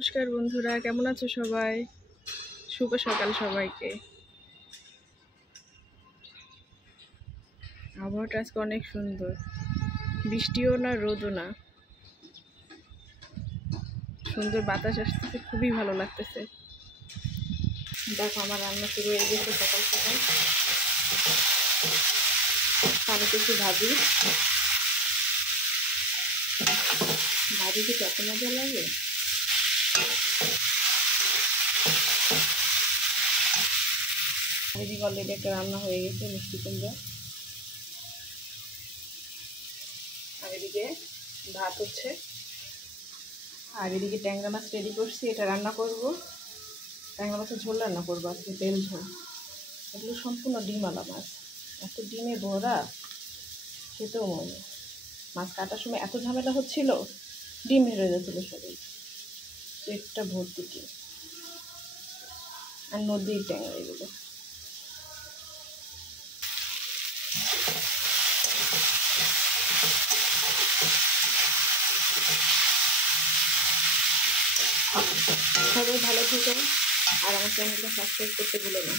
নমস্কার বন্ধুরা, কেমন আছো সবাই? শুভ সকাল সবাইকে। আবহাওয়াটা আজকে অনেক সুন্দর, বৃষ্টিও না রোদও না, সুন্দর বাতাস আসতেছে, খুবই ভালো লাগতেছে। দেখো আমার রান্না শুরু হয়ে গেছে সকাল সকাল। পানিতে একটু ভাজি কি কত মজা লাগে। এদিকে অলরেডি একটা রান্না হয়ে গেছে, মিষ্টি কুমড়া। আর এদিকে ভাত হচ্ছে, আর এদিকে ট্যাংরা মাছ রেডি করছি, এটা রান্না করব। ট্যাংরা মাছের ঝোল রান্না করবো আজকে, তেল ঝোল। এগুলো সম্পূর্ণ ডিমওয়ালা মাছ, এত ডিমে ভরা, খেতেও মজা। মাছ কাটার সময় এত ঝামেলা হচ্ছিল, ডিম হেরে যাচ্ছিল সবাই, পেটটা ভর্তি কি। আর নদীর ট্যাংরা এগুলো। সবাই ভালো থাকুন, আর আমার চ্যানেলটা সাবস্ক্রাইব করতে ভুলো না।